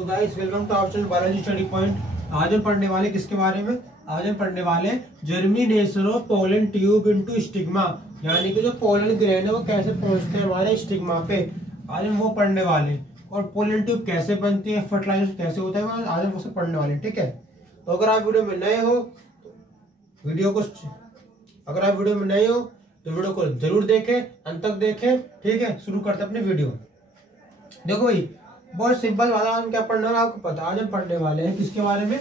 So guys welcome to our channel Biology Study Point. आज हम पढ़ने वाले किसके बारे में? आज हम पढ़ने वाले germination of pollen tube into stigma, यानी कि जो पोलन ग्रेन है वो कैसे पहुंचते हैं हमारे स्टिग्मा पे। आज हम वो पढ़ने वाले और पोलन ट्यूब कैसे बनती है, फर्टिलाइजेशन कैसे होता है, आज हम उससे पढ़ने वाले। ठीक है, तो अगर आप वीडियो में नए हो तो वीडियो को जरूर देखें, अंत तक देखें। ठीक है, शुरू करते अपने वीडियो। देखो भाई, बहुत सिंपल वाला हम क्या पढ़ना है आपको पता। आज हम पढ़ने वाले हैं किसके बारे में?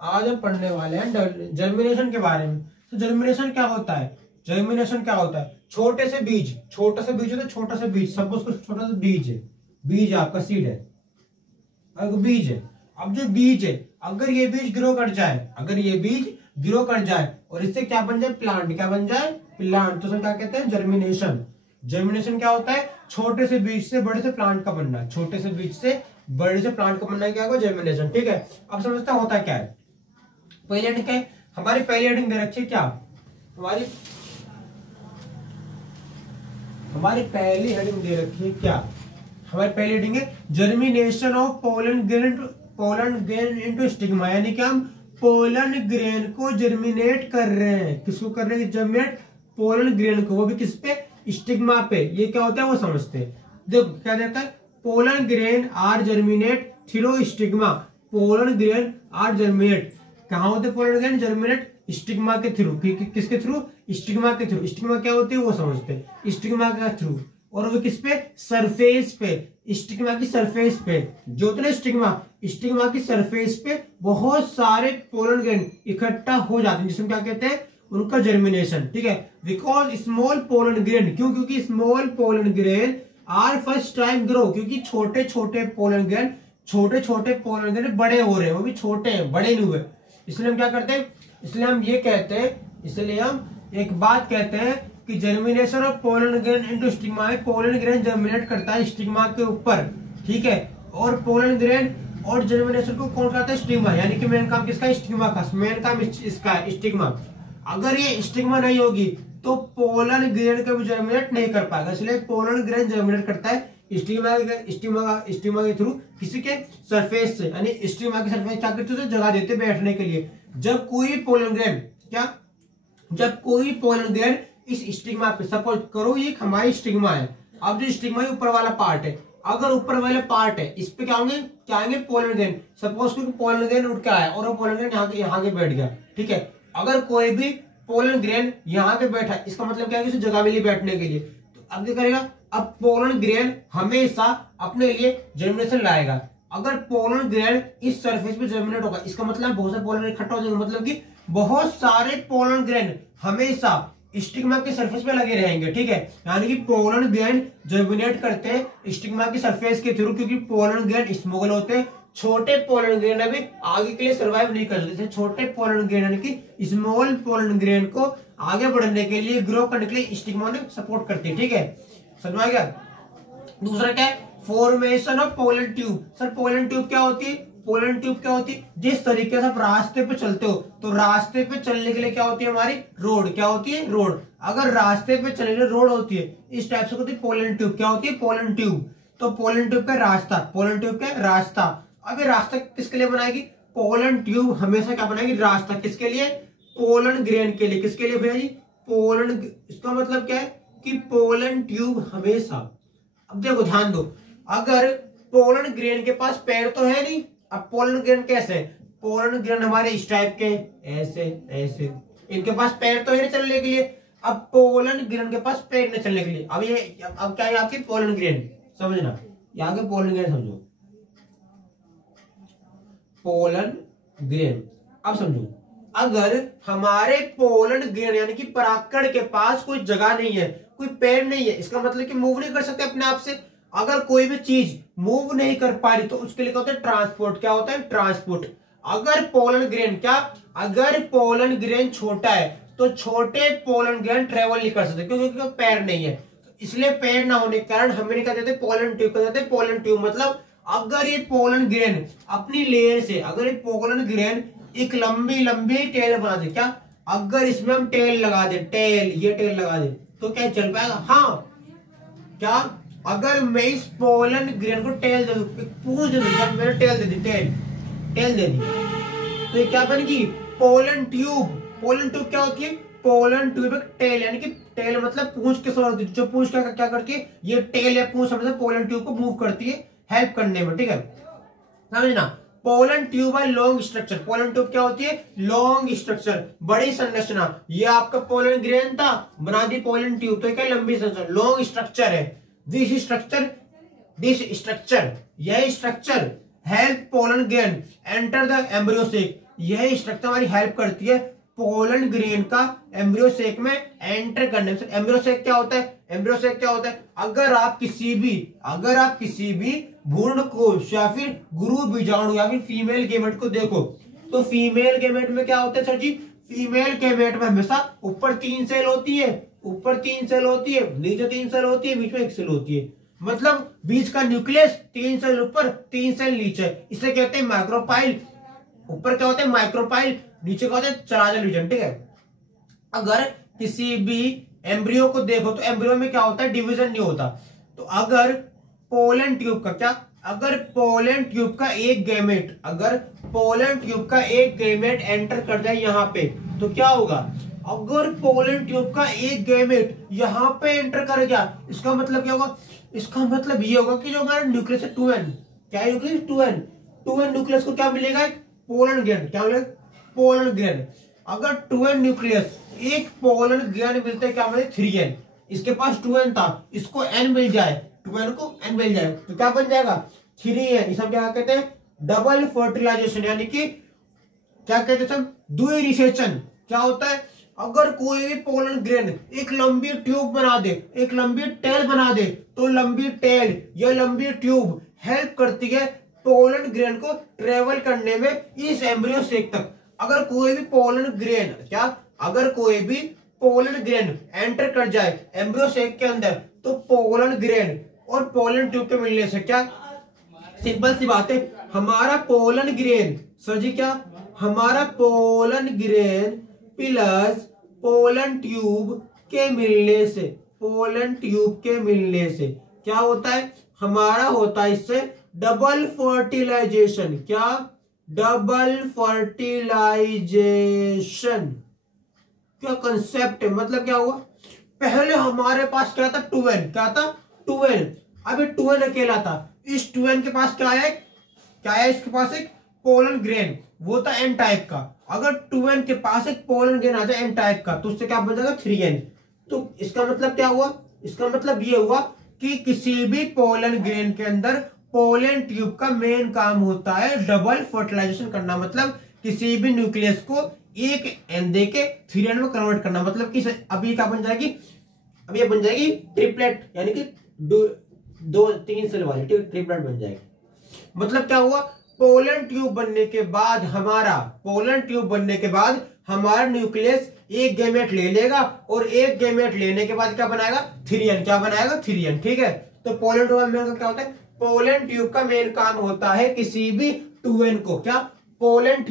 आज हम पढ़ने वाले हैं जर्मिनेशन के बारे में। तो जर्मिनेशन क्या होता है? जर्मिनेशन क्या होता है? छोटे से बीज होता है, छोटा सा बीज। सपोज छोटा सा बीज है आपका, सीड है, बीज है। अब जो बीज है, अगर ये बीज ग्रो कर जाए और इससे क्या बन जाए? प्लांट। क्या बन जाए? प्लांट। तो क्या कहते हैं? जर्मिनेशन। जर्मिनेशन क्या होता है? छोटे से बीज से बड़े से प्लांट का बनना। छोटे से बीज से बड़े से प्लांट का बनना क्या होगा? जर्मिनेशन। ठीक है, अब समझता होता क्या है। पहली हेडिंग क्या है हमारी? पहली हेडिंग दे रखी है क्या हमारी पहली हेडिंग दे रखी है क्या? हमारी पहली हेडिंग है germination of pollen grain into stigma, यानी कि हम पोलन ग्रेन को जर्मिनेट कर रहे हैं। किसको कर रहे हैं? जर्मिनेट पोलन ग्रेन को, वो भी किस पे? स्टिग्मा पे। ये क्या होता है वो समझते हैं। देखो क्या देता है, pollen grain are germinate through stigma. Pollen grain are germinate कहाँ होते? पोलन ग्रेन जर्मिनेट स्टिग्मा के थ्रू। किसके थ्रू? स्टिग्मा के थ्रू। स्टिग्मा क्या होती है वो समझते हैं। स्टिग्मा के थ्रू, और वो किस पे? सरफेस पे। स्टिग्मा की सरफेस पे जो होता है स्टिग्मा की सरफेस पे बहुत सारे पोलन ग्रेन इकट्ठा हो जाते हैं, जिसमें क्या कहते हैं? उनका जर्मिनेशन। ठीक है, बिकॉज स्मॉल पोलन ग्रेन, क्योंकि small pollen grain are first time grow, क्योंकि छोटे छोटे पोलन ग्रेन बड़े हो रहे हैं, वो भी छोटे हैं, बड़े नहीं हुए। इसलिए हम क्या करते हैं? इसलिए हम एक बात कहते हैं कि germination of pollen grain into stigma में पोलन ग्रेन जर्मिनेट करता है स्टिग्मा के ऊपर। ठीक है, और पोलन ग्रेन और जर्मिनेशन को कौन करता है? स्टिग्मा। यानी कि मेन काम किसका? स्टिग्मा का। मेन काम इसका है स्टिग्मा। अगर ये स्टिग्मा नहीं होगी तो पोलन ग्रेन का भी जर्मिनेट नहीं कर पाएगा। इसलिए पोलन ग्रेन जर्मिनेट करता है स्टिग्मा के थ्रू, किसी के सरफेस से, यानी स्टिग्मा के सरफेस क्या करते हैं? जगह देते बैठने के लिए। जब कोई पोलन ग्रेन इस स्टिग्मा पे, सपोज करो ये हमारी स्टिग्मा है। अब जो स्टिग्मा ऊपर वाला पार्ट है, अगर ऊपर वाला पार्ट है, इस पे क्या होंगे पोलन ग्रेन। सपोज कोई पोलन ग्रेन उठ के आया और वो पोलन ग्रेन यहाँ के बैठ गया। ठीक है, अगर कोई भी पोलन ग्रेन यहाँ पे बैठा, इसका मतलब क्या है? उसे जगह मिली बैठने के लिए। तो अब क्या करेगा? अब पोलन ग्रेन हमेशा अपने लिए जर्मिनेशन लाएगा। अगर पोलन ग्रेन इस सरफेस पे जर्मिनेट होगा, इसका मतलब बहुत सारे पोलन इकट्ठा हो जाएगा, मतलब कि बहुत सारे पोलन ग्रेन हमेशा स्टिग्मा के सरफेस पे लगे रहेंगे। ठीक है, यानी कि पोलन ग्रेन जर्मिनेट करते हैं स्टिग्मा के सरफेस के थ्रू, क्योंकि पोलन ग्रेन स्मॉल होते हैं। छोटे पोलन ग्रेन अभी आगे के लिए सर्वाइव नहीं कर सकते। छोटे पोलन ग्रेन यानी कि स्मॉल पोलन ग्रेन को आगे बढ़ने के लिए, ग्रो करने के लिए स्टिग्मा ने सपोर्ट करती है। ठीक है, समझ में आ गया? दूसरा क्या है? Formation of pollen tube. Sir pollen tube क्या होती है? पोलन ट्यूब क्या होती है? जिस तरीके से आप रास्ते पे चलते हो, तो रास्ते पे चलने के लिए क्या होती है हमारी? रोड। क्या होती है? रोड। अगर रास्ते पे चलने के लिए रोड होती है, इस टाइप से होती है पोलन ट्यूब। क्या होती है? Pollen tube. तो पोलन ट्यूब का रास्ता। अब ये रास्ता किसके लिए बनाएगी? पोलन ट्यूब हमेशा क्या बनाएगी? रास्ता। किसके लिए? पोलन ग्रेन के लिए। किसके लिए भैया जी? पोलन। इसका मतलब क्या है कि पोलन ट्यूब हमेशा, अब देखो ध्यान दो, अगर पोलन ग्रेन के पास पैर तो है नहीं। अब पोलन ग्रेन कैसे? पोलन ग्रेन हमारे इस टाइप के, ऐसे इनके पास पैर तो है नहीं चलने के लिए। अब पोलन ग्रेन के पास पैर नहीं चलने के लिए, अब क्या है आपकी पोलन ग्रेन? समझना, यहाँ के पोलन ग्रेन समझो, पोलन ग्रेन। अब समझो, अगर हमारे पोलन ग्रेन यानी कि परागकण के पास कोई जगह नहीं है, कोई पैर नहीं है, इसका मतलब कि मूव नहीं कर सकते अपने आप से। अगर कोई भी चीज मूव नहीं कर पा रही तो उसके लिए क्या होता है? ट्रांसपोर्ट। क्या होता है? ट्रांसपोर्ट। अगर पोलन ग्रेन छोटा है तो छोटे पोलन ग्रेन ट्रेवल नहीं कर सकते, क्योंकि पैर नहीं है। इसलिए पैर ना होने के कारण हमें नहीं कहते पोलन ट्यूब, कहते पोलन ट्यूब। मतलब अगर ये पोलन ग्रेन अपनी लेयर से, अगर ये पोलन ग्रेन एक लंबी टेल बना दे, क्या अगर इसमें हम टेल लगा दे, ये टेल लगा दे, तो क्या चल पाएगा? हाँ, क्या अगर मैं इस पोलन ग्रेन को टेल दे दूं, पूंछ दे दूं, मैंने टेल दे दी, टेल दे दी, तो ये क्या बनेगी? Pollen tube. पोलन ट्यूब क्या होती है? पोलन ट्यूब एक टेल, यानी कि टेल मतलब पूंछ के समान होती है, जो पूंछ क्या करती है, ये टेल या पूंछ मतलब पोलन ट्यूब को मूव करती है, हेल्प करने में, ठीक है, समझना। पोलन ट्यूब है लॉन्ग स्ट्रक्चर। पोलन ट्यूब क्या होती है? लॉन्ग स्ट्रक्चर, बड़ी संरचना। ये आपका पोलन ग्रेन था, बना दी पोलन ट्यूब, तो क्या लंबी संरचना, लॉन्ग स्ट्रक्चर है। दिस स्ट्रक्चर, यह structure help pollen grain enter the embryo sac. यह स्ट्रक्चर हमारी हेल्प करती है पोलन ग्रेन का एम्ब्रियो सेक में एंटर करने में। एम्ब्रियो सेक क्या होता है? एम्ब्रियो सेक क्या होता है? अगर आप किसी भी भ्रूण कोश या फिर गुरु बीजाणु या फिर फीमेल गेमेट को देखो, तो फीमेल गेमेट में क्या होता है सर जी? फीमेल गेमेट में हमेशा ऊपर 3 सेल होती है, नीचे 3 सेल होती है, बीच में 1 सेल होती है। मतलब बीच का न्यूक्लियस 3 सेल ऊपर, 3 सेल नीचे, इसे कहते हैं माइक्रोपाइल। ऊपर क्या होता है? माइक्रोपाइल, नीचे क्या होता है? चलाजल रीजन, ठीक है। अगर किसी भी एम्ब्रियो को देखो तो एम्ब्रियो में क्या होता है? डिवीजन नहीं होता। तो अगर पोलन ट्यूब का एक गैमेट एंटर कर जाए यहाँ पे, तो क्या होगा? अगर पोलन ट्यूब का एक गैमेट यहाँ पे एंटर कर गया, इसका मतलब क्या होगा? इसका मतलब ये होगा कि जो हमारा न्यूक्लियस है 2n, क्या है न्यूक्लियस? 2n न्यूक्लियस को क्या मिलेगा? एक पोलन ग्रेन। क्या मिलेगा? Pollen grain. अगर 2n न्यूक्लियस, एक पोलन ग्रेन मिलता है, क्या मिले? 3n। इसके पास 2n था, इसको n मिल जाए, 2n को n मिल जाए, तो क्या बन जाएगा? 3n। इसे हम क्या कहते हैं? डबल फर्टिलाइजेशन, यानी कि क्या कहते हैं? द्वि रिसेचन। क्या होता है? अगर कोई भी पोलन ग्रेन एक लंबी ट्यूब बना दे, एक लंबी टेल बना दे, तो लंबी टेल या लंबी ट्यूब हेल्प करती है पोलन ग्रेन को ट्रेवल करने में इस एम्ब्रियो सेक तक। अगर कोई भी पोलन ग्रेन एंटर कर जाए एम्ब्रियो सेक के अंदर, तो पोलन ग्रेन और पोलन ट्यूब के मिलने से क्या, सिंपल सी बात है, हमारा पोलन ग्रेन सर जी क्या, हमारा pollen grain plus pollen tube के मिलने से क्या होता है? हमारा होता है इससे डबल फर्टिलाइजेशन। क्या? Double fertilisation. क्या कंसेप्ट है? मतलब क्या हुआ? पहले हमारे पास क्या था? 2n। क्या था? 2n। अभी 2n अकेला था, इस 2n के पास क्या है? इसके पास एक पोलन ग्रेन, वो था n टाइप का। अगर 2n के पास एक पोलन ग्रेन आ जाए n टाइप का, तो उससे क्या बन जाएगा? 3n। तो इसका मतलब क्या हुआ? इसका मतलब ये हुआ कि किसी भी पोलन ग्रेन के अंदर पोलन ट्यूब का मेन काम होता है डबल फर्टिलाइजेशन करना। मतलब किसी भी न्यूक्लियस को एक एन दे के 3n में कन्वर्ट करना। मतलब कि अभी क्या बन जाएगी? अभी ये बन जाएगी ट्रिपलेट, यानी कि 2-3 सेल वाली ट्रिपलेट बन जाएगी। मतलब क्या हुआ? पोलन ट्यूब बनने के बाद हमारा न्यूक्लियस एक गैमेट ले लेगा, और एक गैमेट लेने के बाद क्या बनाएगा? 3n। क्या बनाएगा? 3n, ठीक है। तो पोलन ट्यूब में क्या होता है? पोलन ट्यूब का मेन काम होता है किसी भी 2n को, क्या? पोलन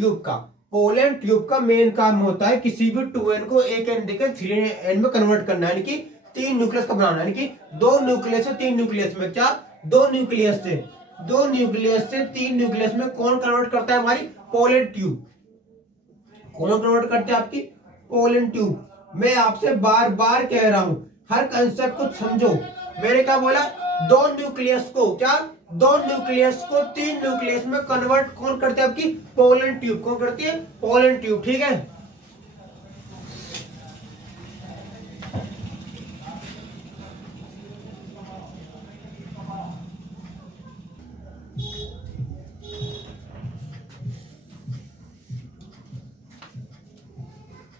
ट्यूब का मेन काम होता है किसी भी 2n को एक एन देकर 3n में कन्वर्ट करना, यानी कि 3 न्यूक्लियस का बनाना, यानी कि 2 न्यूक्लियस से 3 न्यूक्लियस में क्या? 2 न्यूक्लियस से 3 न्यूक्लियस में कौन कन्वर्ट करता है? हमारी पोलन ट्यूब। कौन कन्वर्ट करते हैं? आपकी पोलन ट्यूब। मैं आपसे बार बार कह रहा हूं, हर कंसेप्ट को समझो। मैंने क्या बोला? 2 न्यूक्लियस को 3 न्यूक्लियस में कन्वर्ट कौन करते हैं? आपकी पोलन ट्यूब। कौन करती है? पोलन ट्यूब, ठीक है।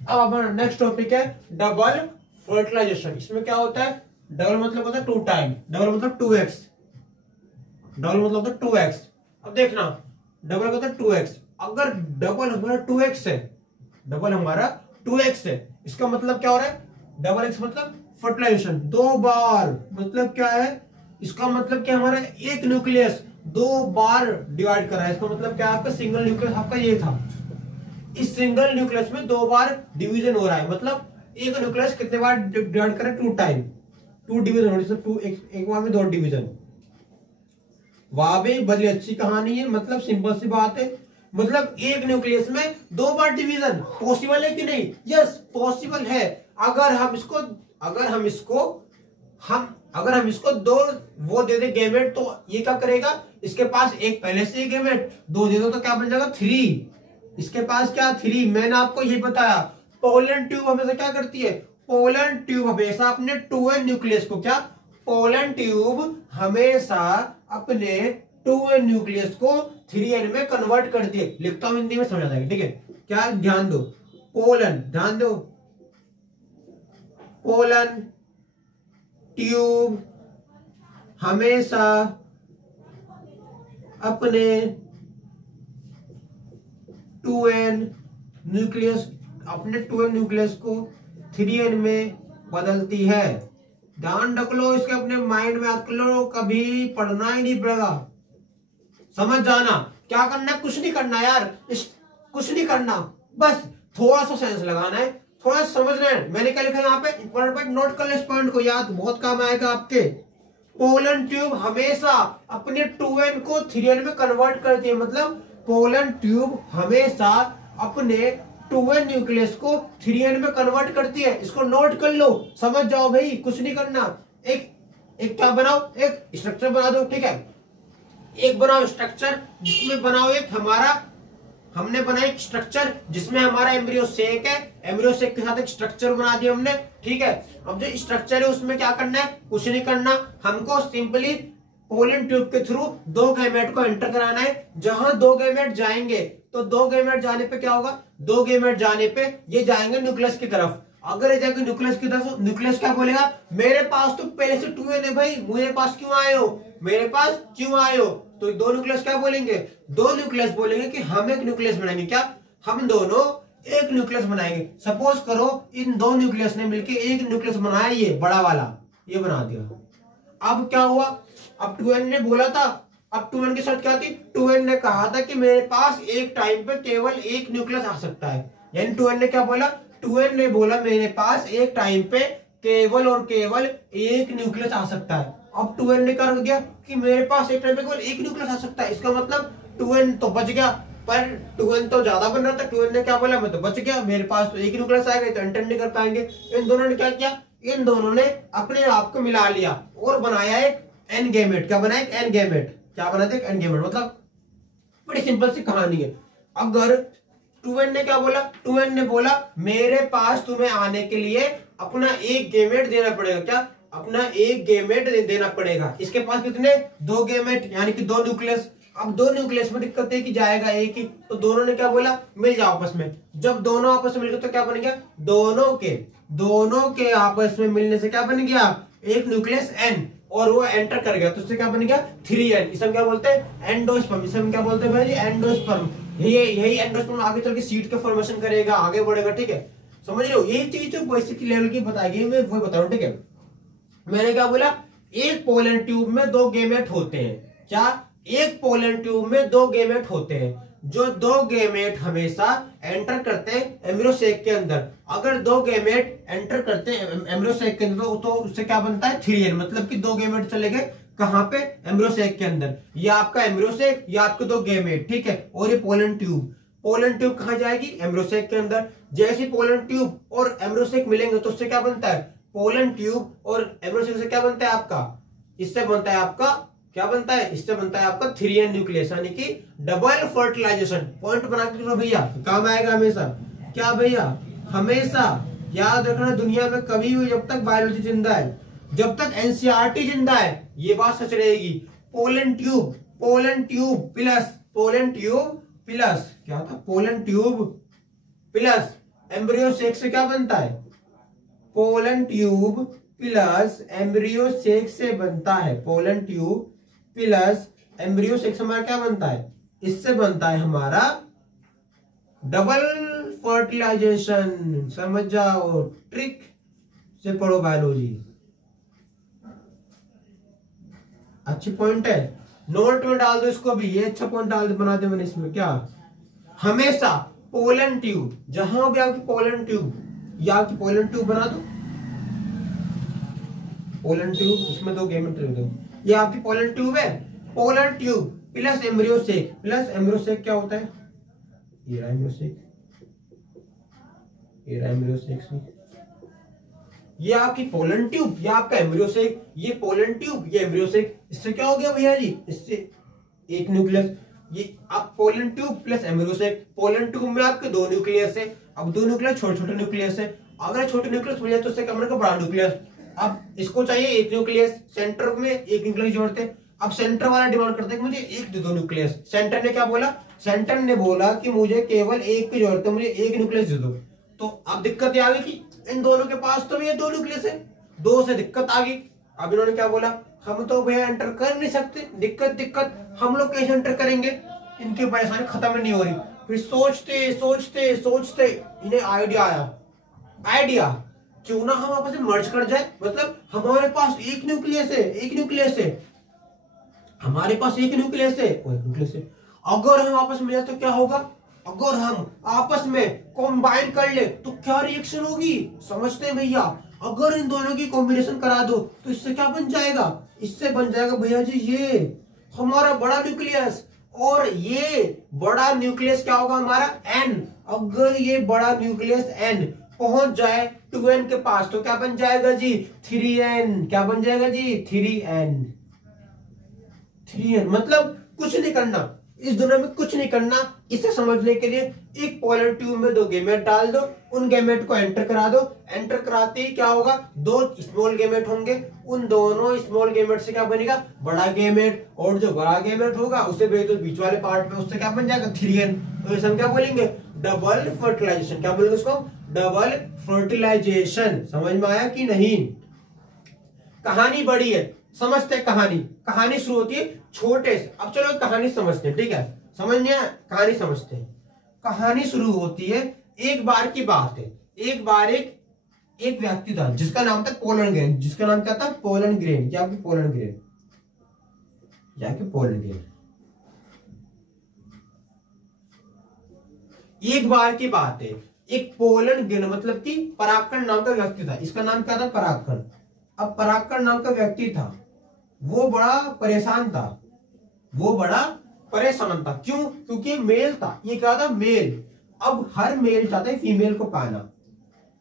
अब हमारा नेक्स्ट टॉपिक है डबल फर्टिलाइजेशन। इसमें क्या होता है? डबल मतलब होता है 2 टाइम, डबल मतलब 2x, डबल मतलब होता है 2x। अब देखना, डबल होता है 2x। अगर डबल हमारा 2x है, इसका मतलब क्या हो रहा है? डबल x मतलब फर्टिलाइजेशन 2 बार। मतलब क्या है? इसका मतलब क्या, हमारा एक न्यूक्लियस 2 बार डिवाइड कर रहा है। इसका मतलब क्या है? आपका सिंगल न्यूक्लियस आपका ये था, इस सिंगल न्यूक्लियस में 2 बार डिवीजन हो रहा है। मतलब एक न्यूक्लियस कितने बार डिवाइड कर रहा है? 2 टाइम। 2 डिवीजन होने से 2 एक बार में 2 डिवीजन। वाह भी बड़ी अच्छी कहानी है, मतलब सिंपल सी बात है। मतलब एक न्यूक्लियस में 2 बार डिवीजन पॉसिबल है कि नहीं? यस पॉसिबल है। अगर हम इसको 2 वो दे दे गैमेट, तो ये क्या करेगा, इसके पास एक पहले से ही गैमेट, 2 दे दो तो क्या बन जाएगा 3। इसके पास क्या 3। मैंने आपको ये बताया पोलैंड ट्यूब हमेशा क्या करती है, पोलैंड ट्यूब हमेशा अपने 2n न्यूक्लियस को क्या, पोलैंड ट्यूब हमेशा अपने 2n न्यूक्लियस को 3n में कन्वर्ट करती है। लिखता हूं हिंदी में, समझ आ जाएगा, ठीक है। क्या ध्यान दो, पोलैंड ध्यान दो, पोलैंड ट्यूब हमेशा अपने 2n न्यूक्लियस को 3n में बदलती है। ध्यान रख लो, इसके अपने माइंड में याद कर लो, कभी पढ़ना ही नहीं पड़ेगा, समझ जाना। क्या करना है, कुछ नहीं करना यार, कुछ नहीं करना, बस थोड़ा सा सेंस लगाना है, थोड़ा समझना है। मैंने क्या लिखा यहाँ पे, इंपॉर्टेंट पॉइंट नोट कर लो, इस पॉइंट को याद बहुत काम आएगा आपके। पोलैंड ट्यूब हमेशा अपने 2n को 3n में कन्वर्ट करती है, मतलब पोलैंड ट्यूब हमेशा अपने 2n न्यूक्लियस को 3n में कन्वर्ट करती है। इसको नोट कर लो, समझ जाओ भाई, कुछ नहीं करना। एक क्या बनाओ, एक स्ट्रक्चर बना दो, ठीक है। एक बनाओ स्ट्रक्चर जिसमें बनाओ एक हमारा, हमने बनाया एक स्ट्रक्चर जिसमें हमारा एम्ब्रियो सेक है, एम्ब्रियो सेक के साथ एक स्ट्रक्चर बना दिया हमने, ठीक है। अब जो स्ट्रक्चर है उसमें क्या करना है, कुछ नहीं करना, हमको सिंपली पोलैंड ट्यूब के थ्रू 2 गैमेट को एंटर कराना है। जहां 2 गैमेट जाएंगे तो 2 गैमेट जाने पे क्या होगा, 2 गैमेट जाने पे ये जाएंगे न्यूक्लियस की तरफ। अगर ये जाएंगे न्यूक्लियस की तरफ, न्यूक्लियस क्या बोलेगा, मेरे पास तो पहले से 2n है भाई, मेरे पास क्यों आए हो, मेरे पास क्यों आए हो। तो 2 न्यूक्लियस क्या बोलेंगे, 2 न्यूक्लियस बोलेंगे कि हम एक न्यूक्लियस बनाएंगे। क्या, हम दोनों एक न्यूक्लियस बनाएंगे। सपोज करो इन 2 न्यूक्लियस ने मिलकर एक न्यूक्लियस बनाया, ये बड़ा वाला, ये बना दिया। अब क्या हुआ, अब 2n ने बोला था, अब 2n की शर्त क्या थी, 2n ने कहा था कि मेरे पास एक टाइम पे केवल एक न्यूक्लियस आ सकता है। यानी 2n ने क्या बोला, 2n ने बोला मेरे पास एक टाइम पे केवल और केवल एक न्यूक्लियस आ सकता है। अब 2n ने क्या कर दिया कि मेरे पास एक टाइम पे केवल एक न्यूक्लियस आ सकता है। इसका मतलब 2n तो बच गया, पर 2n तो ज्यादा बन रहा था। 2n ने क्या बोला, मैं तो बच गया, मेरे पास तो एक न्यूक्लियस आएगा, तो एंटर नहीं कर पाएंगे। इन दोनों ने क्या किया, इन दोनों ने अपने आप को मिला लिया और बनाया एक एन गैमेट। क्या बनाया, एक एन गैमेट। क्या बनाते हैं, एन गैमेट। मतलब बड़ी सिंपल सी कहानी है। अगर 2n ने क्या बोला, 2n ने बोला मेरे पास तुम्हें आने के लिए अपना एक गैमेट देना पड़ेगा। क्या, अपना एक गैमेट देना पड़ेगा। इसके पास कितने, 2 गैमेट, यानी कि 2 न्यूक्लियस। अब 2 न्यूक्लियस में दिक्कत है कि जाएगा एक ही, तो दोनों ने क्या बोला, मिल जाओ आपस में। जब दोनों आपस में मिल गए तो क्या बन गया, दोनों के आपस में मिलने से क्या बन गया, एक न्यूक्लियस n, और वो एंटर कर गया तो उससे क्या बन गया 3n। इसे हम क्या बोलते हैं, एंडोस्पर्म। इसे हम क्या बोलते हैं भाई, एंडोस्पर्म। यही एंडोस्पर्म आगे चल के सीड का फॉर्मेशन करेगा, आगे बढ़ेगा, ठीक है। समझ लो, यही चीज जो बेसिक लेवल की बताएगी, मैं वही बता रहा हूँ, ठीक है। मैंने क्या बोला, एक पोलैंड ट्यूब में 2 गैमेट होते हैं। क्या, एक पोलैंड ट्यूब में 2 गैमेट होते हैं, जो 2 गैमेट हमेशा एंटर करते हैं एम्ब्रियो सेक के अंदर। अगर 2 गैमेट एंटर करते हैं एम्ब्रियो सेक के अंदर तो उससे क्या बनता है 3n, मतलब कि 2 गैमेट चले गए कहां पे, एम्ब्रियो सेक के अंदर। ये आपका एम्ब्रियो सेक, ये आपके 2 गैमेट, ठीक है। और ये पोलैंड ट्यूब कहां जाएगी, एम्ब्रियो सेक के अंदर। जैसे पोलैंड ट्यूब और एम्ब्रियो सेक मिलेंगे तो उससे क्या बनता है, पोलैंड ट्यूब और एम्ब्रियो सेक से क्या बनता है आपका, इससे बनता है आपका, क्या बनता है, इससे बनता है आपका 3n न्यूक्लियस, यानी कि डबल फर्टिलाइजेशन। पॉइंट बना के रखो भैया, काम आएगा हमेशा। क्या भैया, हमेशा याद रखना, दुनिया में कभी भी जब तक बायोलॉजी जिंदा है, जब तक एनसीईआरटी जिंदा है, ये बात सच रहेगी। पोलैंड ट्यूब प्लस क्या था, Poland tube plus embryo sac से क्या बनता है, Poland tube plus embryo sac से बनता है, Poland tube plus embryo sac से हमारा क्या बनता है, इससे बनता है हमारा डबल फर्टिलाइजेशन। समझ जाओ, ट्रिक से पढ़ो बायोलॉजी, अच्छी पॉइंट है, नोट में डाल दो इसको भी, ये अच्छा पॉइंट डाल बना दे मैंने इसमें। क्या, हमेशा पोलैंड ट्यूब, जहां भी आपकी पोलैंड ट्यूब या आपकी पोलैंड ट्यूब बना दो, पोलन ट्यूब, इसमें 2 गैमेट लिख दो। ये आपकी पोलन ट्यूब है। Pollen tube plus embryo sac, plus embryo sac क्या होता है? ये रहा एम्ब्रियो सेक, ये रहा एम्ब्रियो सेक। ये आपकी पोलन ट्यूब, ये आपका एम्ब्रियो सेक, ये पोलन ट्यूब, ये एम्ब्रियो सेक। इससे क्या हो गया भैया जी? इससे एक न्यूक्लियस। ये आप pollen tube plus embryo sac. Pollen tube में आपके 2 न्यूक्लियस है। अब 2 न्यूक्लियस छोटे छोटे न्यूक्लियस है। अगर छोटे न्यूक्लियस मिल जाए तो उससे क्या बनेगा? बड़ा न्यूक्लियस। अब इसको चाहिए 1 न्यूक्लियस, सेंटर में 1 न्यूक्लियस जोड़ते हैं। अब सेंटर वाला डिमांड करते हैं कि मुझे 1 दे दो न्यूक्लियस। सेंटर ने क्या बोला? सेंटर ने बोला कि मुझे केवल 1 की जरूरत है, मुझे 1 न्यूक्लियस दे दो। तो अब दिक्कत ये आ गई कि इन दोनों के पास तो ये 2 न्यूक्लियस है, 2 से दिक्कत आ गई। अब इन्होंने क्या बोला? हम तो भैया एंटर कर नहीं सकते, दिक्कत, हम लोग कैसे एंटर करेंगे? इनकी परेशानी खत्म नहीं हो रही। फिर सोचते सोचते सोचते इन्हें आइडिया आया, क्यों ना हम आपस में मर्ज कर जाए। मतलब हमारे पास 1 न्यूक्लियस है, हमारे पास 1 न्यूक्लियस है, अगर हम आपस में जाए तो क्या होगा? अगर हम आपस में कॉम्बाइन कर ले तो क्या रिएक्शन होगी? समझते हैं भैया? अगर इन दोनों की कॉम्बिनेशन करा दो तो इससे क्या बन जाएगा? इससे बन जाएगा भैया जी ये हमारा बड़ा न्यूक्लियस, और ये बड़ा न्यूक्लियस क्या होगा? हमारा N। अगर ये बड़ा न्यूक्लियस N पहुंच जाए 2N के पास तो क्या बन जाएगा जी? 3N। क्या बन जाएगा जी? 3N। मतलब कुछ नहीं करना, इस दुनिया में कुछ नहीं करना। इसे समझने के लिए एक पोलर ट्यूब में 2 गैमेट डाल दो, उन गैमेट को एंटर करा दो। एंटर कराते ही क्या होगा? 2 स्मॉल गैमेट होंगे, उन दोनों स्मॉल गैमेट से क्या बनेगा? बड़ा गैमेट। और जो बड़ा गैमेट होगा उसे भेज दो बीच वाले पार्ट में, उससे क्या बन जाएगा? 3N। तो इसे हम क्या बोलेंगे? Double fertilisation. क्या बोलेंगे उसको? Double fertilisation. समझ में आया कि नहीं? कहानी बड़ी है, समझते हैं कहानी शुरू होती है छोटे से। अब चलो कहानी समझते हैं, ठीक है? समझने कहानी समझते हैं। कहानी शुरू होती है, एक बार की बात है। एक बार एक व्यक्ति था जिसका नाम था पोलन ग्रेन। जिसका नाम क्या था? Pollen grain. क्या पोलन ग्रेन? Pollen grain. एक बार की बात है, एक पोलन ग्रेन मतलब कि परागकण नाम का व्यक्ति था। इसका नाम क्या था? परागकण। अब परागकण नाम का व्यक्ति था, वो बड़ा परेशान था। क्यों? क्योंकि मेल था। ये क्या था? मेल। अब हर मेल चाहता है फीमेल को पाना।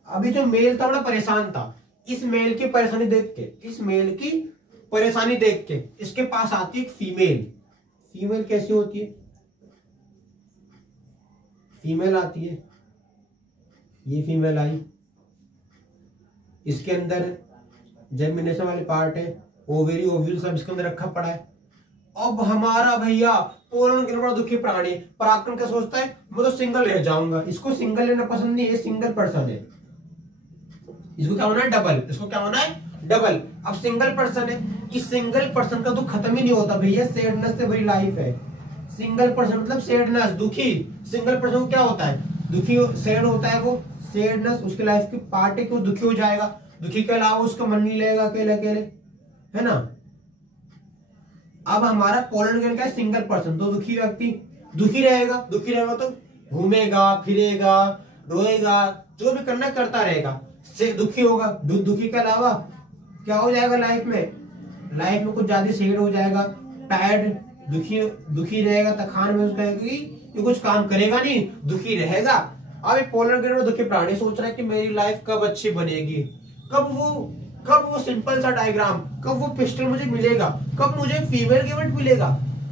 अभी जो मेल था बड़ा परेशान था। इस मेल की परेशानी देख के इसके पास आती है एक फीमेल। कैसी होती है? फीमेल आती है, ये फीमेल आई, इसके अंदर जर्मिनेशन वाले पार्ट है, ओवेरी ओव्यूल सब इसके अंदर रखा पड़ा है। अब हमारा भैया पोलन ग्रेन बड़ा दुखी प्राणी, परागकण क्या सोचता है? मैं तो सिंगल रह जाऊंगा। इसको सिंगल लेना पसंद नहीं है, सिंगल पर्सन है। इसको क्या होना है? डबल। इसको क्या होना है? डबल। अब सिंगल पर्सन है, इस सिंगल पर्सन का दुख खत्म ही नहीं होता भैया। सैडनेस से भरी लाइफ है। सिंगल पर्सन मतलब सैडनेस, दुखी। सिंगल पर्सन को क्या होता है? दुखी, सैड होता है वो। सैडनेस उसकी लाइफ की पार्ट है कि वो दुखी हो जाएगा। दुखी के अलावा उसका मन नहीं लगेगा अकेले, है ना? अब हमारा पोलन ग्रेन का है सिंगल पर्सन, तो दुखी व्यक्ति दुखी रहेगा तो घूमेगा फिरेगा, रोएगा, जो भी करना करता रहेगा, से दुखी होगा। दुखी के अलावा क्या हो जाएगा? लाइफ में कुछ ज्यादा सैड हो जाएगा, टायर्ड, दुखी रहेगा। तखान में उसका ये कुछ काम करेगा नहीं, दुखी रहेगा। अब पोलन ग्रेन दुखी प्राणी सोच रहा है कि मेरी लाइफ कब अच्छी बनेगी, कब वो सिंपल सा डायग्राम, कब वो पिस्टल मुझे मिलेगा, कब मुझे फीमेल गैमेट मिलेगा।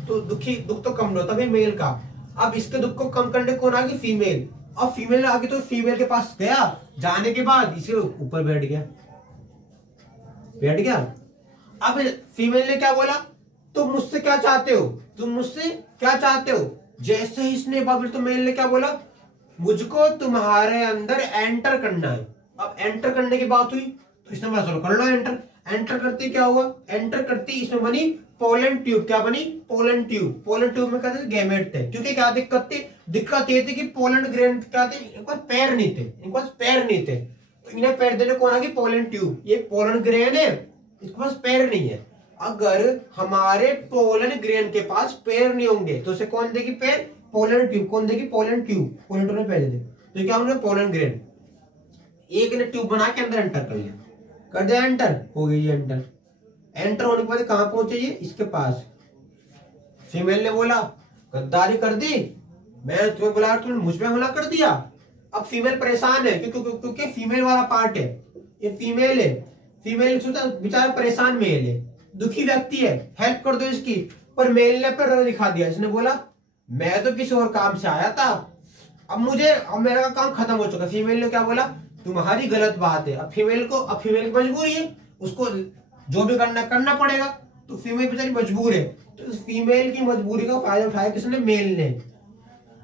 तो दुख तो कम होता है मेल का। अब इसके दुख को कम करने कौन आ गई? फीमेल। अब फीमेल आ गई तो फीमेल के पास गया, जाने के बाद इसे ऊपर बैठ गया। अब फीमेल ने क्या बोला? तुम मुझसे क्या चाहते हो? जैसे ही इसने बाबल तो मेल ने क्या बोला? मुझको तुम्हारे अंदर एंटर करना है। अब एंटर करने की बात हुई तो इसने बोला चलो कर लो एंटर करते क्या हुआ? एंटर करते इसमें बनी पोलन ट्यूब। क्या बनी? पोलन ट्यूब में क्या थे? गैमेट थे। क्योंकि क्या दिक्कत ये थी कि पोलन ग्रेन क्या थे? इनके पास पैर नहीं थे, तो इन्हें पैर देने कौन आ गई? Pollen tube. ये पोलन ग्रेन है, इसके पास पैर नहीं है। अगर हमारे पोलन ग्रेन के पास पैर नहीं होंगे तो उसे कौन देगी पैर? Pollen tube. कौन देगी? पोलन ट्यूब ने पैर दे। तो क्या होंगे? Pollen grain. एक ने ट्यूब बना के अंदर एंटर कर कर दिया एंटर, हो गई ये एंटर। एंटर होने के बाद कहां पहुंचे ये, इसके पास। फीमेल ने बोला गद्दारी कर दी, मैं तुम्हें बुलाया तुमने मुझ में हमला कर दिया। अब फीमेल परेशान है क्योंकि फीमेल वाला पार्ट है, ये फीमेल है। फीमेल सोचा बेचारा परेशान मेल है, दुखी व्यक्ति है, हेल्प कर दो इसकी। पर मेल ने अपना रंग दिखा दिया, इसने बोला मैं तो किसी और काम से आया था, अब मेरा काम खत्म हो चुका। फीमेल ने क्या बोला, तुम्हारी गलत बात है। अब फीमेल की मजबूरी है, उसको जो भी करना पड़ेगा। तो फीमेल बेचारी मजबूर है, तो फीमेल की मजबूरी का फायदा उठाया किसने, मेल ने।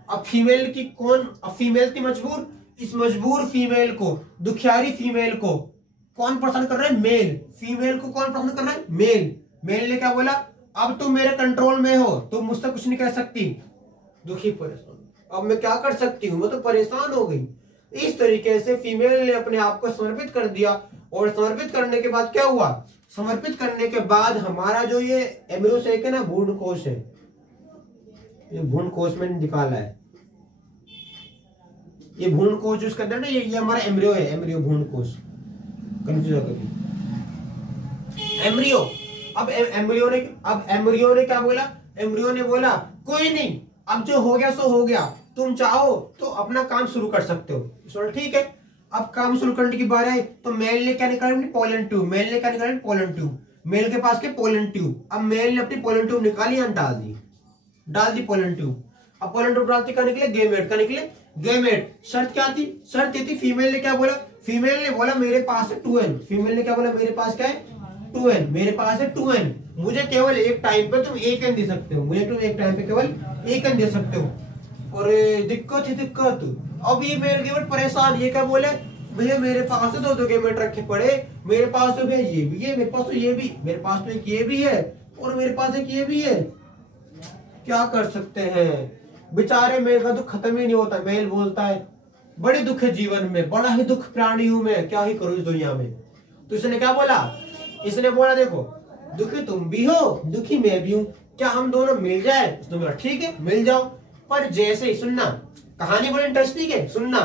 अब फीमेल थी मजबूर, इस मजबूर फीमेल को, दुखियारी फीमेल को कौन पसंद कर रहा है, मेल। फीमेल को कौन पसंद कर रहा है, मेल। मेल ने क्या बोला, अब तुम मेरे कंट्रोल में हो, तुम मुझसे कुछ नहीं कह सकती। दुखी परेशान, अब मैं क्या कर सकती हूँ, मैं तो परेशान हो गई। इस तरीके से फीमेल ने अपने आप को समर्पित कर दिया। और समर्पित करने के बाद क्या हुआ, समर्पित करने के बाद हमारा जो ये एम्ब्रियो सेक है ना, भ्रूण कोश है, ये भ्रूण कोश में निकाला है, ये भ्रूण कोश जो इसके अंदर ना, ये हमारा एम्ब्रियो है, एम्ब्रियो भ्रूण कोश, कंफ्यूज होकर एम्ब्रियो। अब एम्ब्रियो ने क्या बोला, एम्ब्रियो ने बोला कोई नहीं, अब जो हो गया सो हो गया, तुम चाहो तो अपना काम शुरू कर सकते हो। ठीक है, अब काम शुरू करने की बात है। तो मेल ने क्या निकाला, पोलन ट्यूब। मेल ने क्या निकाला, पोलन ट्यूब। मेल के पास के पोलन ट्यूब। अब मेल ने अपनी पोलन ट्यूब निकाली, डाल दी पोलन ट्यूब। अब पोलन ट्यूब डालती क्या निकले, गेमेट का निकले, गेमेट। शर्त क्या थी, शर्त ये थी, फीमेल ने क्या बोला, फीमेल ने बोला मेरे पास है 2n। फीमेल ने क्या बोला, मेरे पास क्या है 2n, मेरे पास है 2n, मुझे केवल एक टाइम पे तुम 1n दे सकते हो, मुझे तुम एक टाइम पे केवल 1n दे सकते हो। और दिक्कत ही दिक्कत। अब ये मेल गेमेट परेशान, ये क्या बोले, भैया मेरे पास तो 2 गेमेट रखे पड़े, मेरे पास तो भैया ये भी है, मेरे पास तो ये भी, मेरे पास तो एक ये भी है, और मेरे पास एक ये भी है। क्या कर सकते हैं बेचारे, मेल का दुख खत्म ही नहीं होता। मेल बोलता है बड़े दुख है जीवन में, बड़ा ही दुख प्राणी हूं मैं, क्या ही करूं इस दुनिया में। तो इसने क्या बोला, इसने बोला देखो दुखी तुम भी हो, दुखी मैं भी हूं, क्या हम दोनों मिल जाए। उसने बोला ठीक है मिल जाओ। पर जैसे ही, सुनना कहानी बड़ी इंटरेस्टिंग है, सुनना।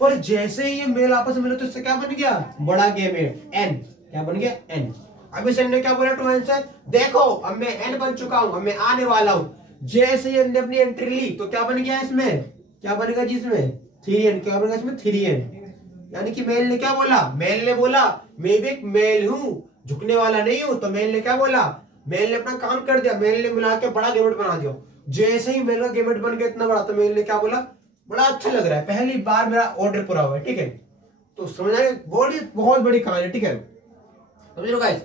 पर जैसे ही ये मेल आपस में मिले तो इससे क्या बन गया, बड़ा गेमेट n। क्या बन गया, n। अब इस ने क्या बोला 2n से, देखो अब मैं n बन चुका हूं, अब मैं आने वाला हूं। जैसे ही अपनी एंट्री ली तो क्या बन गया इसमें, क्या बनेगा जिसमें 3n, क्या बनेगा इसमें 3n। यानी कि मेल ने क्या बोला, मेल ने बोला मैं भी एक मेल हूं, झुकने वाला नहीं हूं। तो मेल ने क्या बोला, मेल ने अपना काम कर दिया, मेल ने मिला के बड़ा गेमेट बना दिया। जैसे ही मेल का गेमेट बन गया इतना बड़ा, तो मेल ने क्या बोला, बड़ा अच्छा लग रहा है, पहली बार मेरा ऑर्डर पूरा हुआ है। ठीक है, तो समझ आए, बहुत बड़ी कहानी। ठीक है, समझ लो गाइस,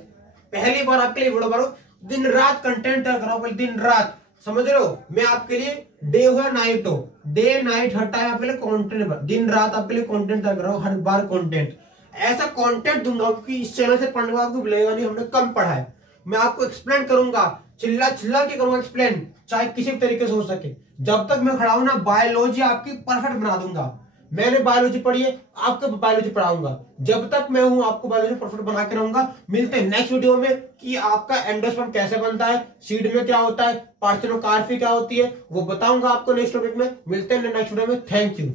पहली बार आपके लिए वीडियो बना, दिन रात कंटेंट कर रहा हूं, दिन रात, समझ रहे हो। मैं आपके लिए डे हो या नाइट हो, डे नाइट हर टाइम आपके लिए कंटेंट, दिन रात आपके लिए कंटेंट कर रहा हूं, हर बार कंटेंट, ऐसा कंटेंट दूंगा कि इस चैनल से पढ़ने का आपको मिलेगा नहीं, हमने कम पढ़ा है। मैं आपको एक्सप्लेन करूंगा, चिल्ला के करूंगा एक्सप्लेन, चाहे किसी भी तरीके से हो सके। जब तक मैं खड़ा हूं ना, बायोलॉजी आपकी परफेक्ट बना दूंगा। मैंने बायोलॉजी पढ़ी है, आपको बायोलॉजी पढ़ाऊंगा। जब तक मैं हूं आपको बायोलॉजी परफेक्ट बना के रहूंगा। मिलते हैं नेक्स्ट वीडियो में कि आपका एंडोस्पर्म कैसे बनता है, सीड में क्या होता है, पार्थेनोकार्पी क्या होती है, वो बताऊंगा आपको नेक्स्ट टॉपिक में। मिलते हैं नेक्स्ट वीडियो में, थैंक यू।